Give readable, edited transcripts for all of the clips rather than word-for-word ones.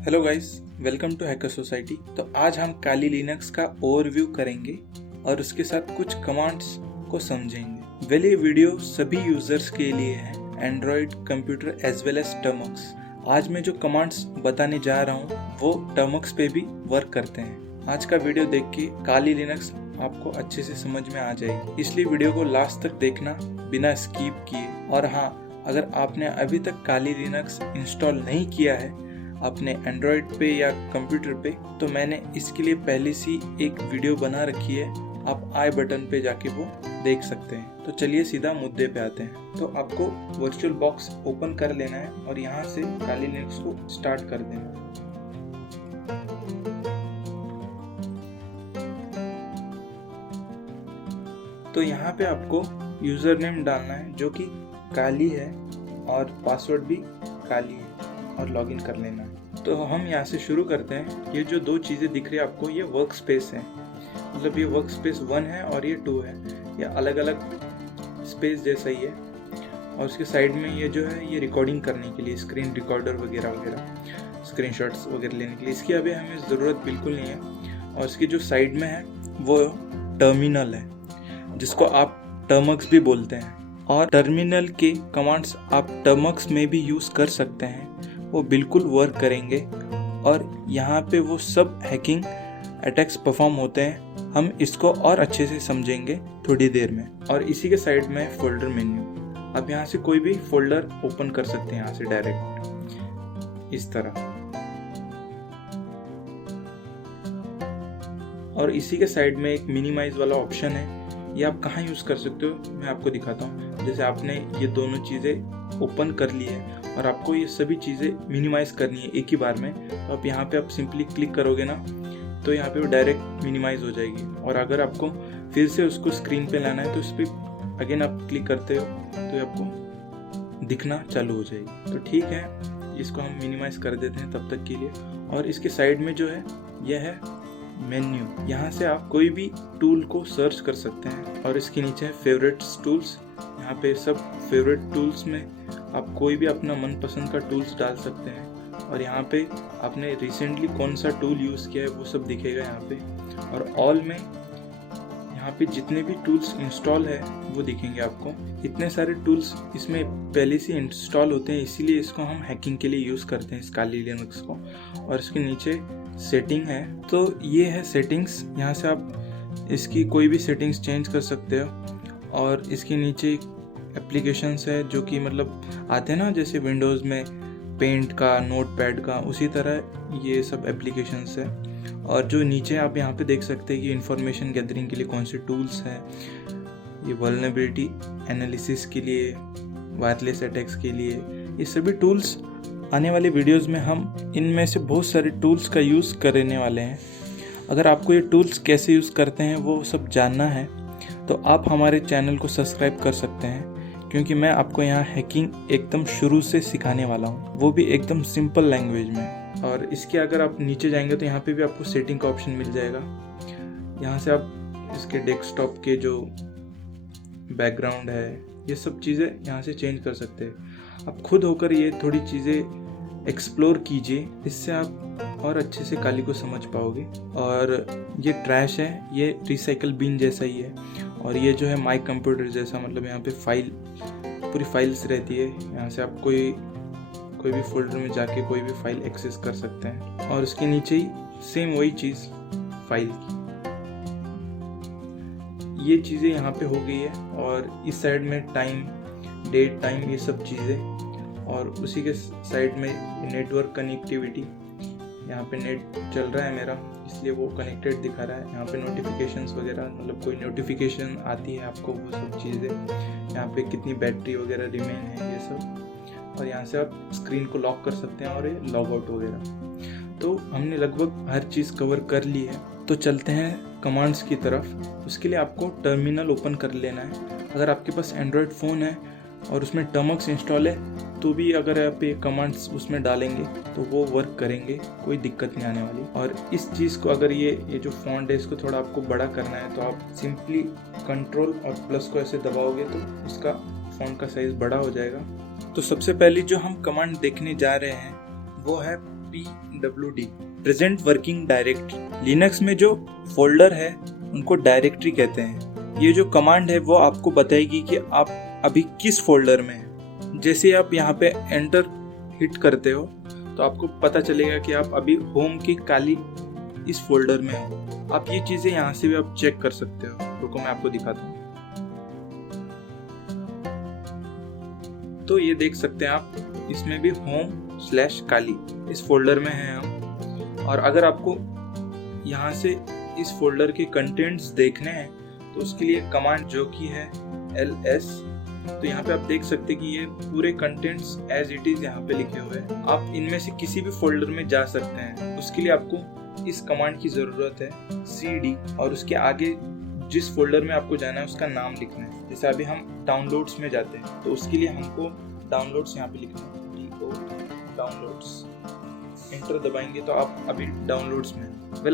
Hello guys, welcome to hacker society. तो आज हम काली लिनक्स का ओवरव्यू करेंगे और उसके साथ कुछ कमांड्स को समझेंगे। वेल ये वीडियो सभी यूजर्स के लिए है, android computer as well as terminals. आज मैं जो कमांड्स बताने जा रहा हूँ वो टर्मिनल्स पे भी वर्क करते हैं। आज का वीडियो देख के काली लिनक्स आपको अच्छे से समझ में आ जाएगी, इसलिए वीडियो को लास्ट तक देखना बिना स्किप किए। और हाँ, अगर आपने अभी तक काली लिनक्स इंस्टॉल नहीं किया है अपने एंड्रॉयड पे या कंप्यूटर पे, तो मैंने इसके लिए पहले से एक वीडियो बना रखी है, आप आई बटन पे जाके वो देख सकते हैं। तो चलिए सीधा मुद्दे पे आते हैं। तो आपको वर्चुअल बॉक्स ओपन कर लेना है और यहाँ से काली लिनक्स को स्टार्ट कर देना है। तो यहाँ पे आपको यूजर नेम डालना है जो कि काली है और पासवर्ड भी काली है और लॉगिन कर लेना है। तो हम यहाँ से शुरू करते हैं। ये जो दो चीज़ें दिख रही है आपको, ये वर्क स्पेस है, मतलब ये वर्क स्पेस 1 है और ये 2 है, ये अलग अलग स्पेस जैसा ही है। और उसके साइड में ये जो है ये रिकॉर्डिंग करने के लिए, स्क्रीन रिकॉर्डर वगैरह वगैरह, स्क्रीनशॉट्स वगैरह लेने के लिए। इसकी अभी हमें ज़रूरत बिल्कुल नहीं है। और इसकी जो साइड में है वो टर्मिनल है, जिसको आप टर्मिनल्स भी बोलते हैं। और टर्मिनल के कमांड्स आप टर्मिनल्स में भी यूज़ कर सकते हैं, वो बिल्कुल वर्क करेंगे। और यहाँ पे वो सब हैकिंग अटैक्स परफॉर्म होते हैं। हम इसको और अच्छे से समझेंगे थोड़ी देर में। और इसी के साइड में फोल्डर मेन्यू, आप यहाँ से कोई भी फोल्डर ओपन कर सकते हैं यहाँ से डायरेक्ट इस तरह। और इसी के साइड में एक मिनिमाइज वाला ऑप्शन है, ये आप कहाँ यूज़ कर सकते हो मैं आपको दिखाता हूँ। जैसे आपने ये दोनों चीज़ें ओपन कर ली है और आपको ये सभी चीज़ें मिनिमाइज करनी है एक ही बार में, तो आप यहाँ पे आप सिंपली क्लिक करोगे ना, तो यहाँ पे वो डायरेक्ट मिनिमाइज हो जाएगी। और अगर आपको फिर से उसको स्क्रीन पे लाना है तो उस पर अगेन आप क्लिक करते हो तो ये आपको दिखना चालू हो जाएगी। तो ठीक है, इसको हम मिनिमाइज कर देते हैं तब तक के लिए। और इसके साइड में जो है यह है मेन्यू, यहाँ से आप कोई भी टूल को सर्च कर सकते हैं। और इसके नीचे है फेवरेट्स टूल्स, यहाँ पे सब फेवरेट टूल्स में आप कोई भी अपना मनपसंद का टूल्स डाल सकते हैं। और यहाँ पे आपने रिसेंटली कौन सा टूल यूज़ किया है वो सब दिखेगा यहाँ पे। और ऑल में यहाँ पे जितने भी टूल्स इंस्टॉल है वो दिखेंगे आपको। इतने सारे टूल्स इसमें पहले से इंस्टॉल होते हैं, इसीलिए इसको हम हैकिंग के लिए यूज़ करते हैं इस काली लिनक्स को। और इसके नीचे सेटिंग है, तो ये है सेटिंग्स, यहाँ से आप इसकी कोई भी सेटिंग्स चेंज कर सकते हो। और इसके नीचे एप्लीकेशंस है जो कि मतलब आते हैं ना, जैसे विंडोज़ में पेंट का, नोटपैड का, उसी तरह ये सब एप्लीकेशंस है। और जो नीचे आप यहाँ पे देख सकते हैं कि इंफॉर्मेशन गैदरिंग के लिए कौन से टूल्स हैं, ये वल्नरेबिलिटी एनालिसिस के लिए, वायरलेस अटैक्स के लिए, ये सभी टूल्स आने वाले वीडियोस में हम इनमें से बहुत सारे टूल्स का यूज़ करने वाले हैं। अगर आपको ये टूल्स कैसे यूज़ करते हैं वो सब जानना है तो आप हमारे चैनल को सब्सक्राइब कर सकते हैं, क्योंकि मैं आपको यहाँ हैकिंग एकदम शुरू से सिखाने वाला हूँ, वो भी एकदम सिंपल लैंग्वेज में। और इसके अगर आप नीचे जाएंगे तो यहाँ पे भी आपको सेटिंग का ऑप्शन मिल जाएगा। यहाँ से आप इसके डेस्कटॉप के जो बैकग्राउंड है ये सब चीज़ें यहाँ से चेंज कर सकते हैं। आप खुद होकर ये थोड़ी चीज़ें एक्सप्लोर कीजिए, इससे आप और अच्छे से काली को समझ पाओगे। और ये ट्रैश है, ये रिसाइकल बिन जैसा ही है। और ये जो है माई कंप्यूटर जैसा, मतलब यहाँ पे फाइल, पूरी फाइल्स रहती है, यहाँ से आप कोई भी फोल्डर में जाके कोई भी फाइल एक्सेस कर सकते हैं। और उसके नीचे ही सेम वही चीज़ फाइल की, ये चीज़ें यहाँ पे हो गई है। और इस साइड में टाइम, डेट, टाइम, ये सब चीज़ें। और उसी के साइड में नेटवर्क कनेक्टिविटी, यहाँ पे नेट चल रहा है मेरा इसलिए वो कनेक्टेड दिखा रहा है। यहाँ पे नोटिफिकेशंस वगैरह, मतलब कोई नोटिफिकेशन आती है आपको, वो सब चीज़ें। यहाँ पे कितनी बैटरी वगैरह रिमेन है, ये सब। और यहाँ से आप स्क्रीन को लॉक कर सकते हैं और ये लॉग आउट वगैरह। तो हमने लगभग हर चीज़ कवर कर ली है। तो चलते हैं कमांड्स की तरफ। उसके लिए आपको टर्मिनल ओपन कर लेना है। अगर आपके पास एंड्रॉयड फ़ोन है और उसमें टर्मिनल्स इंस्टॉल है तो भी अगर आप ये कमांड्स उसमें डालेंगे तो वो वर्क करेंगे, कोई दिक्कत नहीं आने वाली। और इस चीज़ को अगर ये जो फॉन्ट है इसको थोड़ा आपको बड़ा करना है तो आप सिंपली कंट्रोल और प्लस को ऐसे दबाओगे तो उसका फॉन्ट का साइज़ बड़ा हो जाएगा। तो सबसे पहले जो हम कमांड देखने जा रहे हैं वो है PWD present working directory. Linux में जो फोल्डर है उनको डायरेक्टरी कहते हैं। ये जो कमांड है वो आपको बताएगी कि आप अभी किस फोल्डर में हैं। जैसे आप यहाँ पे एंटर हिट करते हो तो आपको पता चलेगा कि आप अभी होम की काली इस फोल्डर में हो। आप ये चीजें यहाँ से भी आप चेक कर सकते हो। रुको मैं आपको दिखाता हूँ। तो ये देख सकते हैं आप, इसमें भी home/काली इस फोल्डर में है हम। और अगर आपको यहाँ से इस फोल्डर के कंटेंट्स देखने हैं तो उसके लिए कमांड जो कि है ls। तो यहाँ पे आप देख सकते हैं कि ये पूरे कंटेंट्स एज इट इज यहाँ पे लिखे हुए हैं। आप इनमें से किसी भी फोल्डर में जा सकते हैं। उसके लिए आपको इस कमांड की जरूरत है cd और उसके आगे जिस फोल्डर में आपको जाना है उसका नाम लिखना है। जैसे अभी हम डाउनलोड्स में जाते हैं तो उसके लिए हमको डाउनलोड्स यहाँ पे लिखना है, DO डाउनलोड्स। एंटर दबाएंगे तो आप अभी डाउनलोड्स में।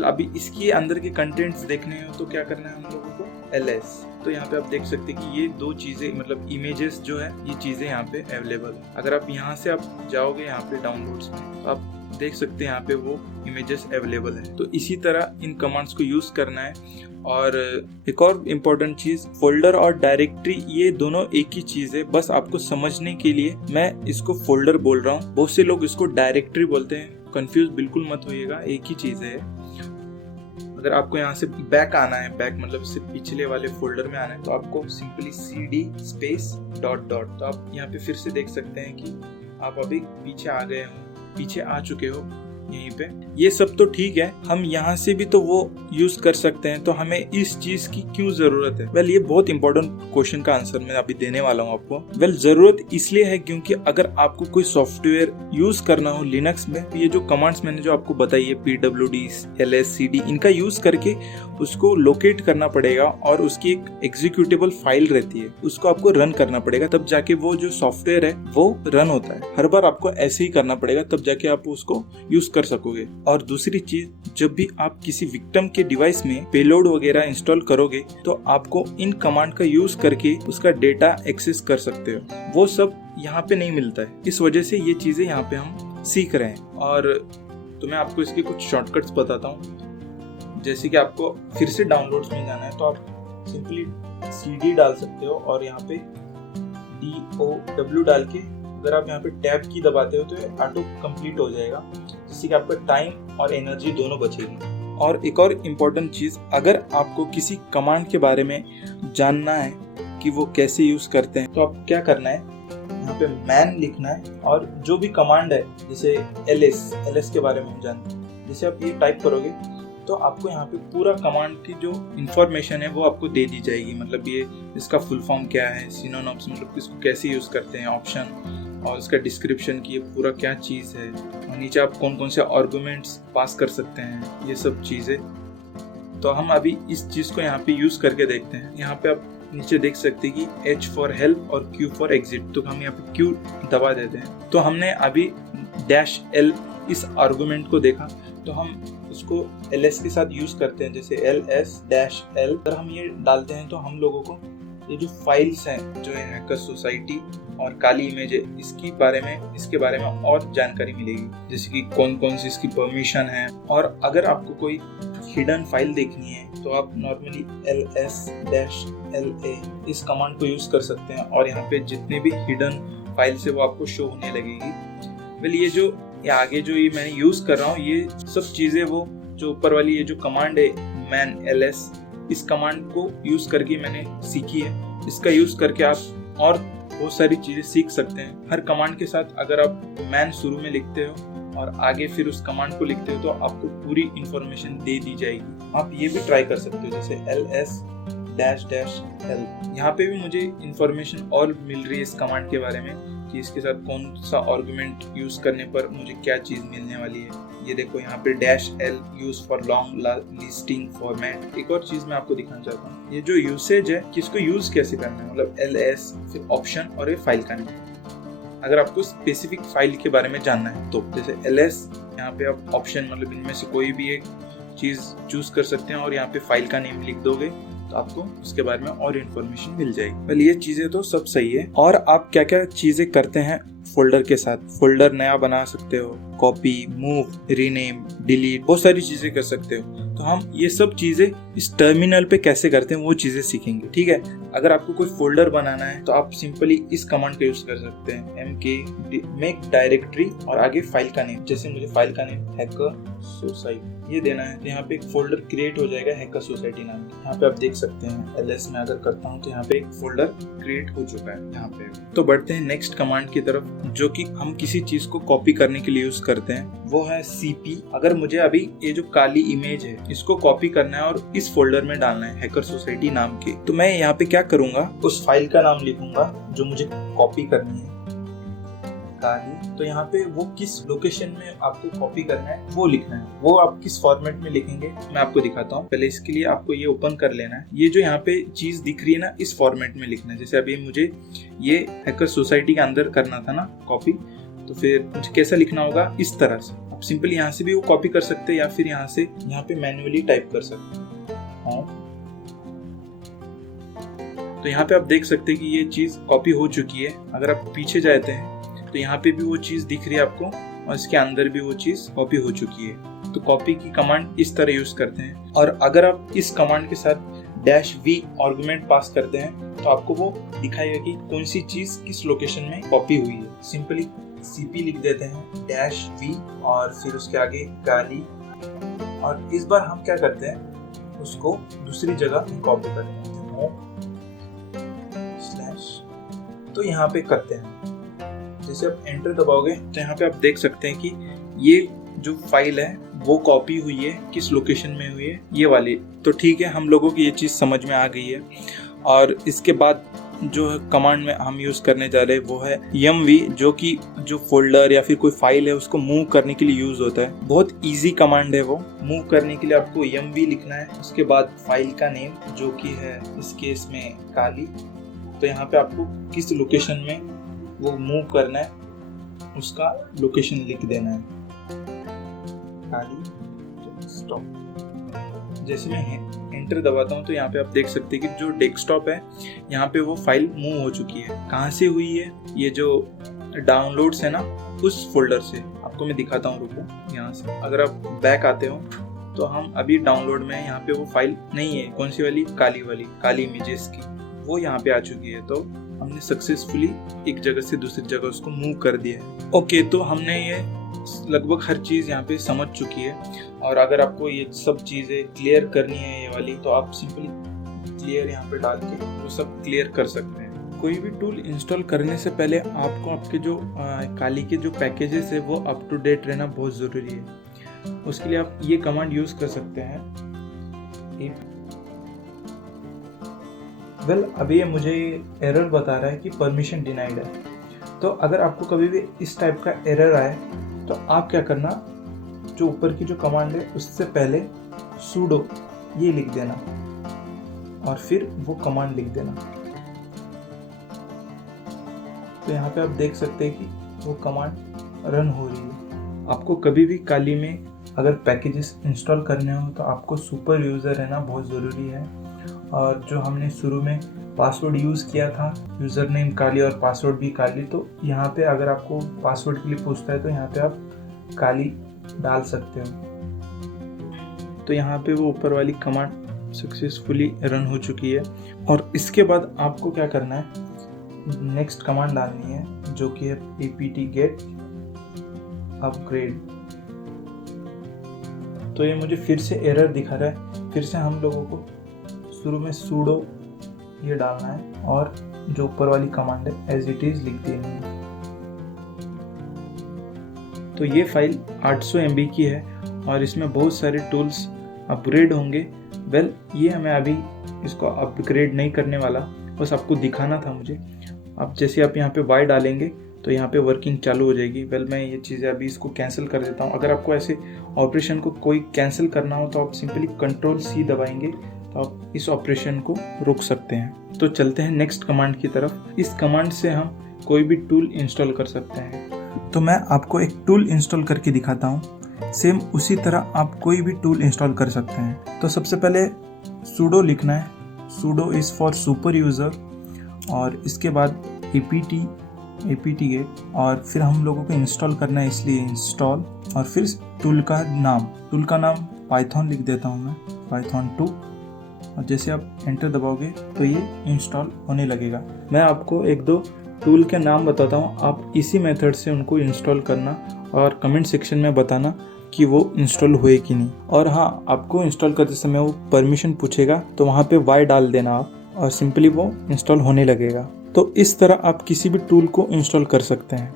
अभी इसके अंदर के कंटेंट्स देखने हो तो क्या करना है हम लोगों को, ls। तो यहाँ पे आप देख सकते हैं कि ये दो चीजें मतलब इमेजेस जो है ये चीजें यहाँ पे अवेलेबल है। अगर आप यहाँ से आप जाओगे यहाँ पे डाउनलोड्स में तो आप देख सकते हैं यहाँ पे वो इमेजेस अवेलेबल है। तो इसी तरह इन कमांड्स को यूज करना है। और एक और इम्पोर्टेंट चीज, फोल्डर और डायरेक्टरी ये दोनों एक ही चीज है। बस आपको समझने के लिए मैं इसको फोल्डर बोल रहा हूँ, बहुत से लोग इसको डायरेक्टरी बोलते हैं। कंफ्यूज बिल्कुल मत होइएगा, एक ही चीज है। अगर आपको यहाँ से बैक आना है, बैक मतलब इससे पिछले वाले फोल्डर में आना है तो आपको simply cd space dot dot. तो आप यहाँ पे फिर से देख सकते हैं कि आप अभी पीछे आ गए हो, पीछे आ चुके हो यहीं पे। ये सब तो ठीक है, हम यहाँ से भी तो वो यूज कर सकते हैं। तो हमें इस चीज की क्यों जरूरत है? ये बहुत इंपॉर्टेंट क्वेश्चन का आंसर मैं अभी देने वाला हूँ आपको। जरूरत इसलिए है क्योंकि अगर आपको कोई सॉफ्टवेयर यूज करना हो लिनक्स में तो ये जो कमांड्स मैंने जो आपको बताई है PWD ls cd, इनका यूज करके उसको लोकेट करना पड़ेगा और उसकी एक एग्जीक्यूटेबल फाइल रहती है, उसको आपको रन करना पड़ेगा, तब जाके वो जो सॉफ्टवेयर है वो रन होता है। हर बार आपको ऐसे ही करना पड़ेगा, तब जाके आप उसको यूज कर सकोगे। और दूसरी चीज, जब भी आप किसी विक्टिम के डिवाइस में पेलोड वगैरह इंस्टॉल करोगे तो आपको इन कमांड का यूज करके उसका डेटा एक्सेस कर सकते हो। वो सब यहाँ पे नहीं मिलता है, इस वजह से ये चीजें यहाँ पे हम सीख रहे हैं। और तो मैं आपको इसके कुछ शॉर्टकट्स बताता हूँ। जैसे कि आपको फिर से डाउनलोड्स में जाना है तो आप सिंपली cd डाल सकते हो और यहाँ पे DOW डाल के अगर आप यहाँ पे टैब की दबाते हो तो ये ऑटो कंप्लीट हो जाएगा, जिससे कि आपका टाइम और एनर्जी दोनों बचेगी। और एक और इम्पोर्टेंट चीज, अगर आपको किसी कमांड के बारे में जानना है कि वो कैसे यूज करते हैं तो आप क्या करना है, यहाँ पे मैन लिखना है और जो भी कमांड है जैसे ls के बारे में हम जानते हैं, जैसे आप ये टाइप करोगे तो आपको यहाँ पे पूरा कमांड की जो इंफॉर्मेशन है वो आपको दे दी जाएगी। मतलब ये इसका फुल फॉर्म क्या है, सिनोनिम्स मतलब इसको कैसे यूज करते हैं, ऑप्शन और इसका डिस्क्रिप्शन की ये पूरा क्या चीज है, और नीचे आप कौन कौन से आर्गुमेंट्स पास कर सकते हैं, ये सब चीजें। तो हम अभी इस चीज को यहाँ पे यूज करके देखते हैं। यहाँ पे आप नीचे देख सकते हैं कि H फॉर हेल्प और Q फॉर एग्जिट। तो हम यहाँ पे Q दबा देते हैं। तो हमने अभी -L इस आर्गुमेंट को देखा तो हम उसको ls के साथ यूज करते हैं। जैसे ls-l अगर हम ये डालते हैं तो हम लोगों को ये जो फाइल्स हैं जो है हैकर सोसाइटी और काली इमेज है इसके बारे में और जानकारी मिलेगी, जैसे कि कौन कौन सी इसकी परमिशन है। और अगर आपको कोई हिडन फाइल देखनी है तो आप नॉर्मली ls-la इस कमांड को यूज कर सकते हैं और यहाँ पे जितने भी हिडन फाइल्स है वो आपको शो होने लगेगी। ये आगे जो ये मैंने यूज कर रहा हूँ ये सब चीजें वो जो ऊपर वाली ये जो कमांड है मैन ls, इस कमांड को यूज करके मैंने सीखी है। इसका यूज करके आप और बहुत सारी चीजें सीख सकते हैं। हर कमांड के साथ अगर आप मैन शुरू में लिखते हो और आगे फिर उस कमांड को लिखते हो तो आपको पूरी इंफॉर्मेशन दे दी जाएगी। आप ये भी ट्राई कर सकते हो जैसे ls-l। यहाँ पे भी मुझे इंफॉर्मेशन और मिल रही है इस कमांड के बारे में कि इसके साथ कौन सा आर्गुमेंट यूज करने पर मुझे क्या चीज मिलने वाली है। ये देखो यहाँ पे -l use for long listing format. एक और चीज मैं आपको दिखाना चाहता हूँ, ये जो यूसेज है किसको यूज कैसे करना है, मतलब ls फिर ऑप्शन और ये फाइल का नेम। अगर आपको स्पेसिफिक फाइल के बारे में जानना है तो जैसे ls यहाँ पे आप ऑप्शन मतलब इनमें से कोई भी एक चीज चूज कर सकते हैं और यहाँ पे फाइल का नेम लिख दोगे तो आपको उसके बारे में और इन्फॉर्मेशन मिल जाएगी। ये चीजें तो सब सही है। और आप क्या क्या चीजें करते हैं फोल्डर के साथ फोल्डर नया बना सकते हो, कॉपी, मूव, रीनेम, डिलीट, बहुत सारी चीजें कर सकते हो। तो हम ये सब चीजें इस टर्मिनल पे कैसे करते हैं वो चीजें सीखेंगे, ठीक है। अगर आपको कोई फोल्डर बनाना है तो आप सिंपली इस कमांड का यूज कर सकते हैं, mk मेक डायरेक्टरी और आगे फाइल का नेम। जैसे मुझे फाइल का नेम हैकर सोसाइटी ये देना है, तो यहाँ पे एक फोल्डर क्रिएट हो जाएगा हैकर सोसाइटी नाम का। यहाँ पे आप देख सकते हैं ls में अगर करता हूँ तो यहाँ पे एक फोल्डर क्रिएट हो चुका है यहाँ पे। तो बढ़ते हैं नेक्स्ट कमांड की तरफ, जो कि हम किसी चीज को कॉपी करने के लिए यूज करते हैं, वो है cp। अगर मुझे अभी ये जो काली इमेज है इसको कॉपी करना है और इस फोल्डर में डालना है हैकर सोसाइटी नाम के, तो मैं यहाँ पे क्या करूंगा, उस फाइल का नाम लिखूंगा जो मुझे कॉपी करनी है, काली। तो यहाँ पे वो किस लोकेशन में आपको कॉपी करना है वो लिखना है, वो आप किस फॉर्मेट में लिखेंगे मैं आपको दिखाता हूँ। पहले इसके लिए आपको ये ओपन कर लेना है, ये जो यहाँ पे चीज दिख रही है ना इस फॉर्मेट में लिखना है। जैसे अभी मुझे ये हैकर सोसाइटी के अंदर करना था ना कॉपी, तो फिर मुझे कैसा लिखना होगा, इस तरह से। आप सिंपली यहाँ से भी वो कॉपी कर सकते हैं या फिर यहाँ से यहाँ पे मैन्युअली टाइप कर सकते हैं। तो यहाँ पे आप देख सकते हैं कि ये चीज कॉपी हो चुकी है। अगर आप पीछे जाते हैं तो यहाँ पे भी वो चीज दिख रही है आपको और इसके अंदर भी वो चीज कॉपी हो चुकी है। तो कॉपी की कमांड इस तरह यूज करते हैं। और अगर आप इस कमांड के साथ -v आर्गुमेंट पास करते हैं तो आपको वो दिखाएगा कि कौन सी चीज किस लोकेशन में कॉपी हुई है। सिंपली cp लिख देते हैं -v और फिर उसके आगे काली, और इस बार हम क्या करते हैं, उसको दूसरी जगह कॉपी करते हैं, तो यहाँ पे करते हैं। जैसे आप एंटर दबाओगे तो यहाँ पे आप देख सकते हैं कि ये जो फाइल है वो कॉपी हुई है, किस लोकेशन में हुई है, ये वाली। तो ठीक है, हम लोगों की ये चीज़ समझ में आ गई है। और इसके बाद जो कमांड में हम यूज़ करने जा रहे हैं वो है mv, जो कि जो फोल्डर या फिर कोई फाइल है उसको मूव करने के लिए यूज़ होता है। बहुत इजी कमांड है वो। मूव करने के लिए आपको mv लिखना है, उसके बाद फाइल का नेम जो कि है इस केस में काली। तो यहाँ पे आपको किस लोकेशन में वो मूव करना है उसका लोकेशन लिख देना है, काली स्टॉप। जैसे मैं एंटर दबाता हूँ तो यहाँ पे आप देख सकते हैं कि जो डेस्कटॉप है यहाँ पे वो फाइल मूव हो चुकी है। कहाँ से हुई है, ये जो डाउनलोड्स है ना उस फोल्डर से। आपको मैं दिखाता हूँ, रुको। यहाँ से अगर आप बैक आते हो तो हम अभी डाउनलोड में यहाँ पे वो फाइल नहीं है, कौन सी वाली, काली इमेजेस की, वो यहाँ पे आ चुकी है। तो हमने सक्सेसफुली एक जगह से दूसरी जगह उसको मूव कर दिया है। ओके, तो हमने ये लगभग हर चीज़ यहाँ पे समझ चुकी है। और अगर आपको ये सब चीज़ें क्लियर करनी है ये वाली, तो आप सिंपली क्लियर यहाँ पे डाल के वो सब क्लियर कर सकते हैं। कोई भी टूल इंस्टॉल करने से पहले आपको आपके जो काली के जो पैकेजेस है वो अप टू डेट रहना बहुत ज़रूरी है। उसके लिए आप ये कमांड यूज़ कर सकते हैं। अभी मुझे एरर बता रहा है कि परमिशन डिनाइड है। तो अगर आपको कभी भी इस टाइप का एरर आए तो आप क्या करना, जो ऊपर की जो कमांड है उससे पहले sudo ये लिख देना और फिर वो कमांड लिख देना। तो यहाँ पे आप देख सकते हैं कि वो कमांड रन हो रही है। आपको कभी भी काली में अगर पैकेजेस इंस्टॉल करने हो तो आपको सुपर यूज़र रहना बहुत ज़रूरी है। और जो हमने शुरू में पासवर्ड यूज़ किया था, यूज़र नेम काली और पासवर्ड भी काली, तो यहाँ पे अगर आपको पासवर्ड के लिए पूछता है तो यहाँ पे आप काली डाल सकते हो। तो यहाँ पे वो ऊपर वाली कमांड सक्सेसफुली रन हो चुकी है। और इसके बाद आपको क्या करना है, नेक्स्ट कमांड डालनी है जो कि है apt get upgrade। तो ये मुझे फिर से एरर दिखा रहा है। फिर से हम लोगों को शुरू में sudo ये डालना है और जो ऊपर वाली कमांड है as it is लिख देनी है। तो ये फाइल 800 MB की है और इसमें बहुत सारे टूल्स अपग्रेड होंगे। ये मैं अभी इसको अपग्रेड नहीं करने वाला, बस आपको दिखाना था मुझे। अब जैसे आप यहाँ पे y डालेंगे तो यहाँ पे वर्किंग चालू हो जाएगी। मैं ये चीज़ें अभी इसको कैंसिल कर देता हूँ। अगर आपको ऐसे ऑपरेशन को कोई कैंसिल करना हो तो आप सिंपली Ctrl+C दबाएंगे तो आप इस ऑपरेशन को रोक सकते हैं। तो चलते हैं नेक्स्ट कमांड की तरफ। इस कमांड से हम कोई भी टूल इंस्टॉल कर सकते हैं। तो मैं आपको एक टूल इंस्टॉल करके दिखाता हूँ। सेम उसी तरह आप कोई भी टूल इंस्टॉल कर सकते हैं। तो सबसे पहले sudo लिखना है, sudo is for super user, और इसके बाद apt apt-get और फिर हम लोगों को इंस्टॉल करना है, इसलिए इंस्टॉल और फिर टूल का नाम पाइथन लिख देता हूँ मैं, पाइथन 2। और जैसे आप एंटर दबाओगे तो ये इंस्टॉल होने लगेगा। मैं आपको एक दो टूल के नाम बताता हूँ, आप इसी मेथड से उनको इंस्टॉल करना और कमेंट सेक्शन में बताना कि वो इंस्टॉल हुए कि नहीं। और हाँ, आपको इंस्टॉल करते समय वो परमिशन पूछेगा तो वहाँ पे वाई डाल देना आप, और सिंपली वो इंस्टॉल होने लगेगा। तो इस तरह आप किसी भी टूल को इंस्टॉल कर सकते हैं।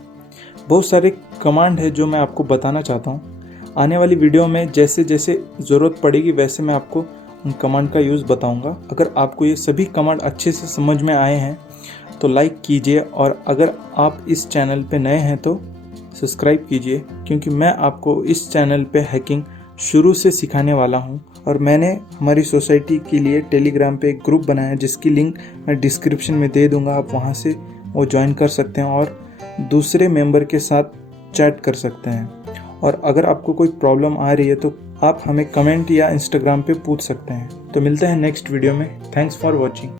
बहुत सारे कमांड है जो मैं आपको बताना चाहता हूँ। आने वाली वीडियो में जैसे जैसे ज़रूरत पड़ेगी वैसे मैं आपको उन कमांड का यूज़ बताऊँगा। अगर आपको ये सभी कमांड अच्छे से समझ में आए हैं तो लाइक कीजिए, और अगर आप इस चैनल पे नए हैं तो सब्सक्राइब कीजिए, क्योंकि मैं आपको इस चैनल पे हैकिंग शुरू से सिखाने वाला हूं। और मैंने हमारी सोसाइटी के लिए टेलीग्राम पे एक ग्रुप बनाया है जिसकी लिंक मैं डिस्क्रिप्शन में दे दूंगा, आप वहां से वो ज्वाइन कर सकते हैं और दूसरे मेंबर के साथ चैट कर सकते हैं। और अगर आपको कोई प्रॉब्लम आ रही है तो आप हमें कमेंट या इंस्टाग्राम पे पूछ सकते हैं। तो मिलते हैं नेक्स्ट वीडियो में। Thanks for watching.